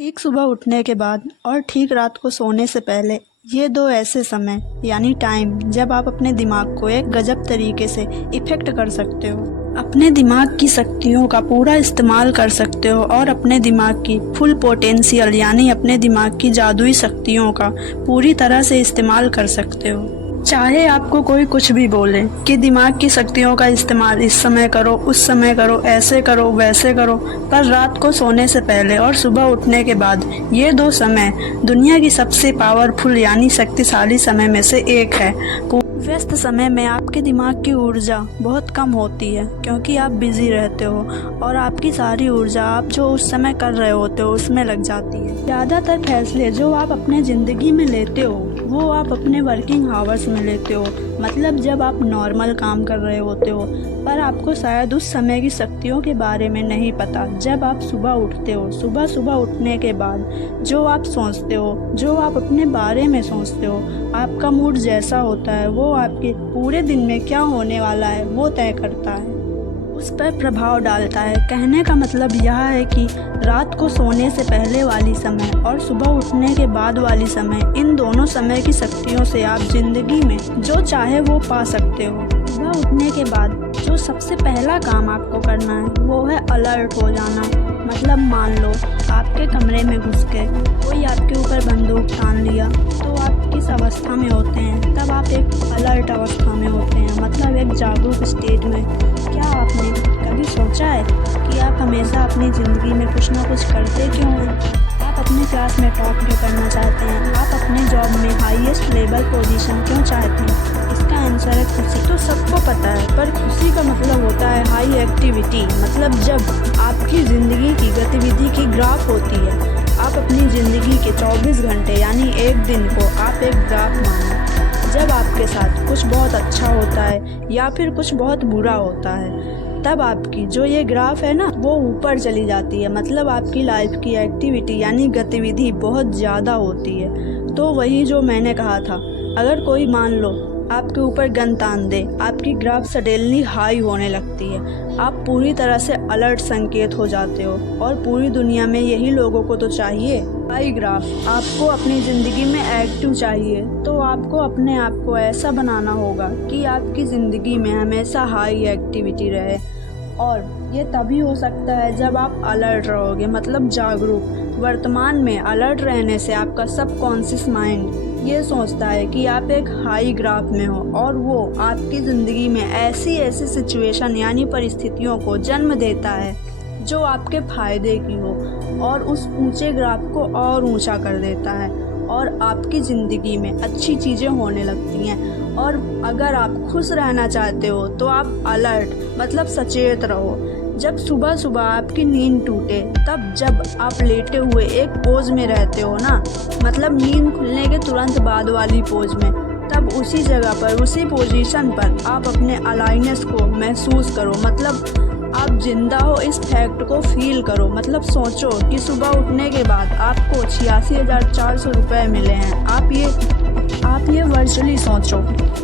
ठीक सुबह उठने के बाद और ठीक रात को सोने से पहले ये दो ऐसे समय यानी टाइम जब आप अपने दिमाग को एक गजब तरीके से इफ़ेक्ट कर सकते हो, अपने दिमाग की शक्तियों का पूरा इस्तेमाल कर सकते हो और अपने दिमाग की फुल पोटेंशियल यानी अपने दिमाग की जादुई शक्तियों का पूरी तरह से इस्तेमाल कर सकते हो। चाहे आपको कोई कुछ भी बोले कि दिमाग की शक्तियों का इस्तेमाल इस समय करो, उस समय करो, ऐसे करो, वैसे करो, पर रात को सोने से पहले और सुबह उठने के बाद ये दो समय दुनिया की सबसे पावरफुल यानी शक्तिशाली समय में से एक है। व्यस्त समय में आपके दिमाग की ऊर्जा बहुत कम होती है क्योंकि आप बिजी रहते हो और आपकी सारी ऊर्जा आप जो उस समय कर रहे होते हो उसमें लग जाती है। ज़्यादातर फैसले जो आप अपने ज़िंदगी में लेते हो वो आप अपने वर्किंग आवर्स में लेते हो, मतलब जब आप नॉर्मल काम कर रहे होते हो, पर आपको शायद उस समय की शक्तियों के बारे में नहीं पता। जब आप सुबह उठते हो, सुबह सुबह उठने के बाद जो आप सोचते हो, जो आप अपने बारे में सोचते हो, आपका मूड जैसा होता है वो आपके पूरे दिन में क्या होने वाला है वो तय करता है, उस पर प्रभाव डालता है। कहने का मतलब यह है कि रात को सोने से पहले वाली समय और सुबह उठने के बाद वाली समय, इन दोनों समय की शक्तियों से आप जिंदगी में जो चाहे वो पा सकते हो। सुबह उठने के बाद जो सबसे पहला काम आपको करना है वो है अलर्ट हो जाना। मतलब मान लो आपके कमरे में घुस के कोई आपके ऊपर बंदूक तान लिया तो आप किस अवस्था में होते हैं? तब आप एक अलर्ट अवस्था में होते हैं, मतलब एक जागरूक स्टेट में। क्या आपने कभी सोचा है कि आप हमेशा अपनी ज़िंदगी में कुछ ना कुछ करते क्यों हैं? आप अपने क्लास में टॉप क्यों करना चाहते हैं? आप अपने जॉब में हाईएस्ट लेवल पोजीशन क्यों चाहते हैं? इसका आंसर है खुशी। तो सबको पता है, पर खुशी का मतलब होता है हाई एक्टिविटी, मतलब जब आपकी ज़िंदगी की गतिविधि की ग्राफ होती है। आप अपनी ज़िंदगी के 24 घंटे यानी एक दिन को आप एक ग्राफ मानो। जब आपके साथ कुछ बहुत अच्छा होता है या फिर कुछ बहुत बुरा होता है तब आपकी जो ये ग्राफ है ना वो ऊपर चली जाती है, मतलब आपकी लाइफ की एक्टिविटी यानी गतिविधि बहुत ज़्यादा होती है। तो वही जो मैंने कहा था, अगर कोई मान लो आपके ऊपर गन तान दे, आपकी ग्राफ सडनली हाई होने लगती है, आप पूरी तरह से अलर्ट संकेत हो जाते हो और पूरी दुनिया में यही लोगों को तो चाहिए हाई ग्राफ। आपको अपनी ज़िंदगी में एक्टिव चाहिए, तो आपको अपने आप को ऐसा बनाना होगा कि आपकी ज़िंदगी में हमेशा हाई एक्टिविटी रहे। और ये तभी हो सकता है जब आप अलर्ट रहोगे, मतलब जागरूक। वर्तमान में अलर्ट रहने से आपका सबकॉन्शियस माइंड ये सोचता है कि आप एक हाई ग्राफ में हो और वो आपकी ज़िंदगी में ऐसी ऐसी सिचुएशन यानी परिस्थितियों को जन्म देता है जो आपके फ़ायदे की हो और उस ऊंचे ग्राफ को और ऊंचा कर देता है और आपकी ज़िंदगी में अच्छी चीज़ें होने लगती हैं। और अगर आप खुश रहना चाहते हो तो आप अलर्ट मतलब सचेत रहो। जब सुबह सुबह आपकी नींद टूटे, तब जब आप लेटे हुए एक पोज में रहते हो ना, मतलब नींद खुलने के तुरंत बाद वाली पोज में, तब उसी जगह पर उसी पोजीशन पर आप अपने अलाइनेस को महसूस करो, मतलब आप जिंदा हो इस फैक्ट को फील करो। मतलब सोचो कि सुबह उठने के बाद आपको 86,400 रुपये मिले हैं। आप ये वर्चुअली सोचो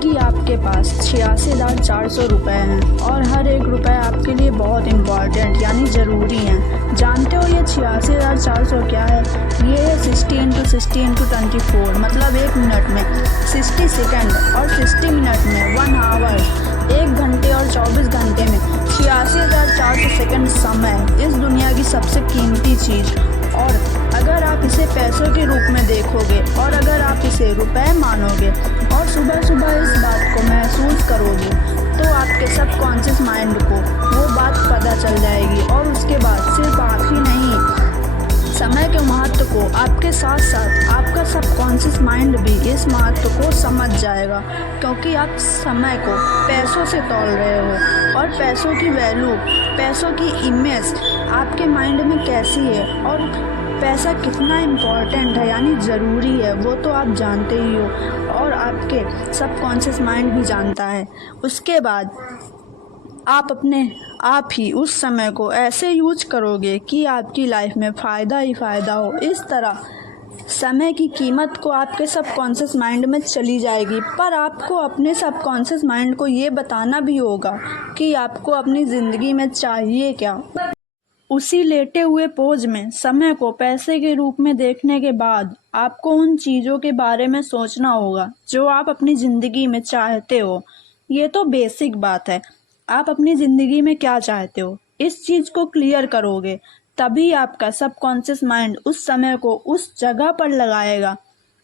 कि आपके पास 86,400 रुपये हैं और हर एक रुपये आपके लिए बहुत इम्पॉर्टेंट यानी ज़रूरी हैं। जानते हो ये 86,400 क्या है? ये है 60 × 60 × 24, मतलब एक मिनट में 60 सेकेंड और 60 मिनट में 1 आवर, 1 घंटे और 24 घंटे में 86,400 सेकेंड समय इस दुनिया की सबसे कीमती चीज़। और अगर आप इसे पैसों के रूप में देखोगे और अगर आप इसे रुपए मानोगे और सुबह सुबह इस बात को महसूस करोगे तो आपके सबकॉन्शियस माइंड को वो बात पता चल जाएगी। और उसके बाद सिर्फ आप ही नहीं, समय के महत्व को आपके साथ साथ आपका सबकॉन्शियस माइंड भी इस महत्व को समझ जाएगा, क्योंकि आप समय को पैसों से तौल रहे हो और पैसों की वैल्यू, पैसों की इमेज आपके माइंड में कैसी है और पैसा कितना इम्पॉर्टेंट है यानी ज़रूरी है, वो तो आप जानते ही हो और आपके सबकॉन्शियस माइंड भी जानता है। उसके बाद आप ही उस समय को ऐसे यूज करोगे कि आपकी लाइफ में फ़ायदा ही फ़ायदा हो। इस तरह समय की कीमत को आपके सबकॉन्शियस माइंड में चली जाएगी, पर आपको अपने सबकॉन्शियस माइंड को ये बताना भी होगा कि आपको अपनी ज़िंदगी में चाहिए क्या। उसी लेटे हुए पोज में समय को पैसे के रूप में देखने के बाद आपको उन चीज़ों के बारे में सोचना होगा जो आप अपनी ज़िंदगी में चाहते हो। ये तो बेसिक बात है। आप अपनी ज़िंदगी में क्या चाहते हो, इस चीज़ को क्लियर करोगे तभी आपका सबकॉन्शियस माइंड उस समय को उस जगह पर लगाएगा।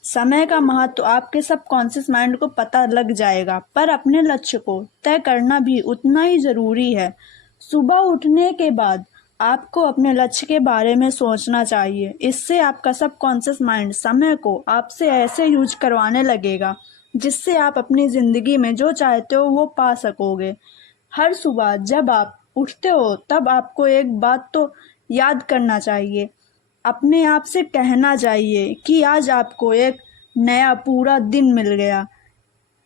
समय का महत्व आपके सबकॉन्शियस माइंड को पता लग जाएगा, पर अपने लक्ष्य को तय करना भी उतना ही ज़रूरी है। सुबह उठने के बाद आपको अपने लक्ष्य के बारे में सोचना चाहिए। इससे आपका सबकॉन्शियस माइंड समय को आपसे ऐसे यूज करवाने लगेगा जिससे आप अपनी ज़िंदगी में जो चाहते हो वो पा सकोगे। हर सुबह जब आप उठते हो तब आपको एक बात तो याद करना चाहिए, अपने आप से कहना चाहिए कि आज आपको एक नया पूरा दिन मिल गया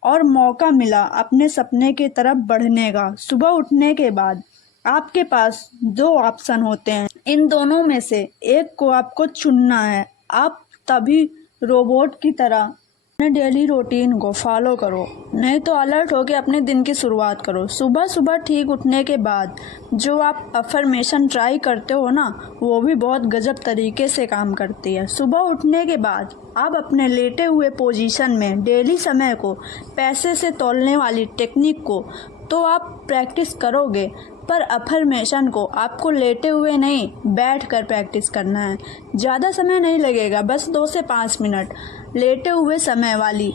और मौका मिला अपने सपने की तरफ बढ़ने का। सुबह उठने के बाद आपके पास दो ऑप्शन होते हैं, इन दोनों में से एक को आपको चुनना है। आप तभी रोबोट की तरह अपने डेली रूटीन को फॉलो करो, नहीं तो अलर्ट होकर अपने दिन की शुरुआत करो। सुबह सुबह ठीक उठने के बाद जो आप अफर्मेशन ट्राई करते हो ना, वो भी बहुत गजब तरीके से काम करती है। सुबह उठने के बाद आप अपने लेटे हुए पोजीशन में डेली समय को पैसे से तौलने वाली टेक्निक को तो आप प्रैक्टिस करोगे, पर अफर्मेशन को आपको लेटे हुए नहीं बैठकर प्रैक्टिस करना है। ज़्यादा समय नहीं लगेगा, बस 2 से 5 मिनट। लेटे हुए समय वाली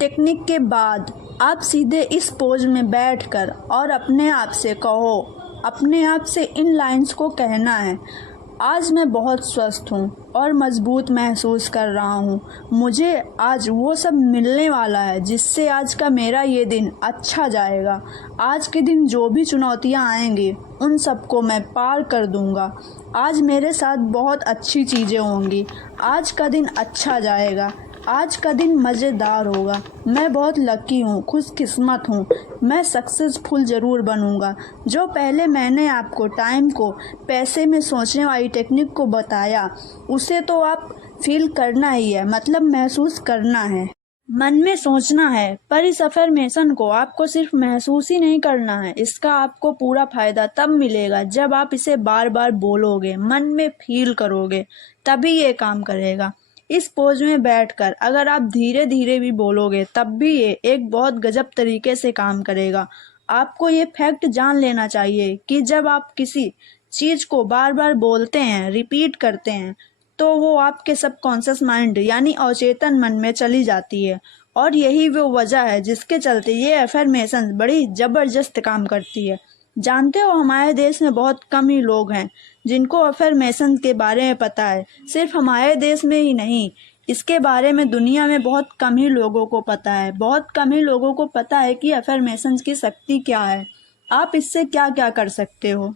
टेक्निक के बाद आप सीधे इस पोज में बैठकर और अपने आप से कहो, अपने आप से इन लाइंस को कहना है, आज मैं बहुत स्वस्थ हूँ और मजबूत महसूस कर रहा हूँ। मुझे आज वो सब मिलने वाला है जिससे आज का मेरा ये दिन अच्छा जाएगा। आज के दिन जो भी चुनौतियाँ आएंगी उन सबको मैं पार कर दूँगा। आज मेरे साथ बहुत अच्छी चीज़ें होंगी। आज का दिन अच्छा जाएगा। आज का दिन मज़ेदार होगा। मैं बहुत लकी हूँ, खुशकिस्मत हूँ। मैं सक्सेसफुल ज़रूर बनूँगा। जो पहले मैंने आपको टाइम को पैसे में सोचने वाली टेक्निक को बताया, उसे तो आप फील करना ही है, मतलब महसूस करना है, मन में सोचना है। पर इस अफर्मेशन को आपको सिर्फ महसूस ही नहीं करना है, इसका आपको पूरा फ़ायदा तब मिलेगा जब आप इसे बार बार बोलोगे, मन में फील करोगे, तभी ये काम करेगा। इस पोज में बैठकर अगर आप धीरे धीरे भी बोलोगे तब भी ये एक बहुत गजब तरीके से काम करेगा। आपको ये फैक्ट जान लेना चाहिए कि जब आप किसी चीज़ को बार बार बोलते हैं, रिपीट करते हैं, तो वो आपके सबकॉन्शियस माइंड यानी अवचेतन मन में चली जाती है। और यही वो वजह है जिसके चलते ये अफर्मेशन बड़ी ज़बरदस्त काम करती है। जानते हो, हमारे देश में बहुत कम ही लोग हैं जिनको अफर्मेशन के बारे में पता है। सिर्फ हमारे देश में ही नहीं, इसके बारे में दुनिया में बहुत कम ही लोगों को पता है। बहुत कम ही लोगों को पता है कि अफर्मेशन की शक्ति क्या है। आप इससे क्या क्या कर सकते हो।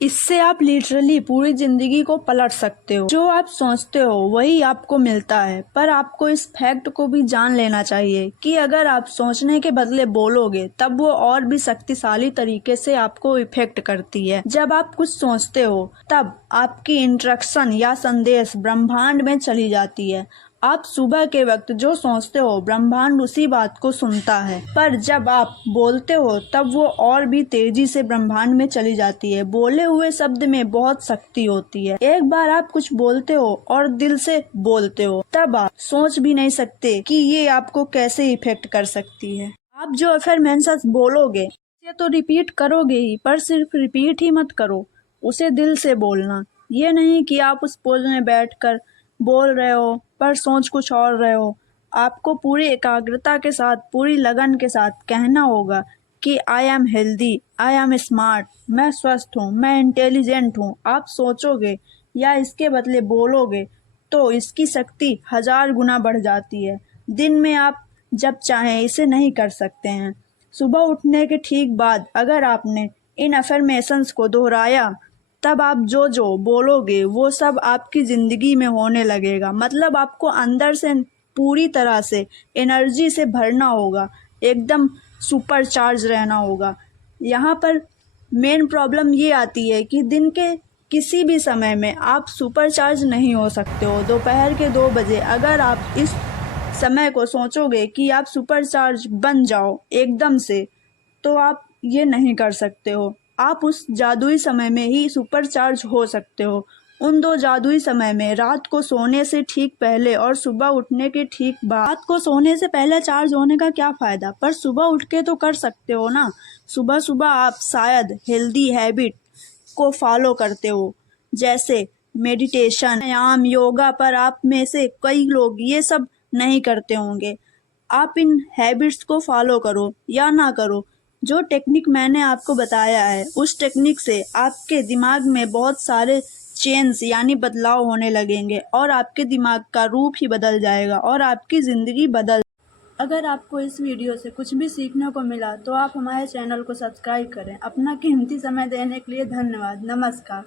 इससे आप लिटरली पूरी ज़िंदगी को पलट सकते हो। जो आप सोचते हो वही आपको मिलता है। पर आपको इस फैक्ट को भी जान लेना चाहिए कि अगर आप सोचने के बदले बोलोगे तब वो और भी शक्तिशाली तरीके से आपको इफेक्ट करती है। जब आप कुछ सोचते हो तब आपकी इंस्ट्रक्शन या संदेश ब्रह्मांड में चली जाती है। आप सुबह के वक्त जो सोचते हो ब्रह्मांड उसी बात को सुनता है, पर जब आप बोलते हो तब वो और भी तेजी से ब्रह्मांड में चली जाती है। बोले हुए शब्द में बहुत शक्ति होती है। एक बार आप कुछ बोलते हो और दिल से बोलते हो तब आप सोच भी नहीं सकते कि ये आपको कैसे इफेक्ट कर सकती है। आप जो अफर्मेशंस बोलोगे ये तो रिपीट करोगे ही, पर सिर्फ रिपीट ही मत करो, उसे दिल से बोलना। ये नहीं कि आप उस पोज में बैठकर बोल रहे हो पर सोच कुछ और रहे हो। आपको पूरी एकाग्रता के साथ, पूरी लगन के साथ कहना होगा कि I am healthy, I am smart, मैं स्वस्थ हूँ, मैं इंटेलिजेंट हूँ। आप सोचोगे या इसके बदले बोलोगे तो इसकी शक्ति 1000 गुना बढ़ जाती है। दिन में आप जब चाहें इसे नहीं कर सकते हैं। सुबह उठने के ठीक बाद अगर आपने इन अफर्मेशंस को दोहराया तब आप जो जो बोलोगे वो सब आपकी ज़िंदगी में होने लगेगा। मतलब आपको अंदर से पूरी तरह से एनर्जी से भरना होगा, एकदम सुपर चार्ज रहना होगा। यहाँ पर मेन प्रॉब्लम ये आती है कि दिन के किसी भी समय में आप सुपर चार्ज नहीं हो सकते हो। दोपहर के 2 बजे अगर आप इस समय को सोचोगे कि आप सुपर चार्ज बन जाओ एकदम से, तो आप ये नहीं कर सकते हो। आप उस जादुई समय में ही सुपरचार्ज हो सकते हो। उन 2 जादुई समय में रात को सोने से ठीक पहले और सुबह उठने के ठीक बाद। रात को सोने से पहले चार्ज होने का क्या फ़ायदा, पर सुबह उठ के तो कर सकते हो ना। सुबह-सुबह आप शायद हेल्दी हैबिट को फॉलो करते हो, जैसे मेडिटेशन, व्यायाम, योगा, पर आप में से कई लोग ये सब नहीं करते होंगे। आप इन हैबिट्स को फॉलो करो या ना करो, जो टेक्निक मैंने आपको बताया है, उस टेक्निक से आपके दिमाग में बहुत सारे चेंज यानी बदलाव होने लगेंगे और आपके दिमाग का रूप ही बदल जाएगा और आपकी ज़िंदगी बदल। अगर आपको इस वीडियो से कुछ भी सीखने को मिला तो आप हमारे चैनल को सब्सक्राइब करें। अपना कीमती समय देने के लिए धन्यवाद। नमस्कार।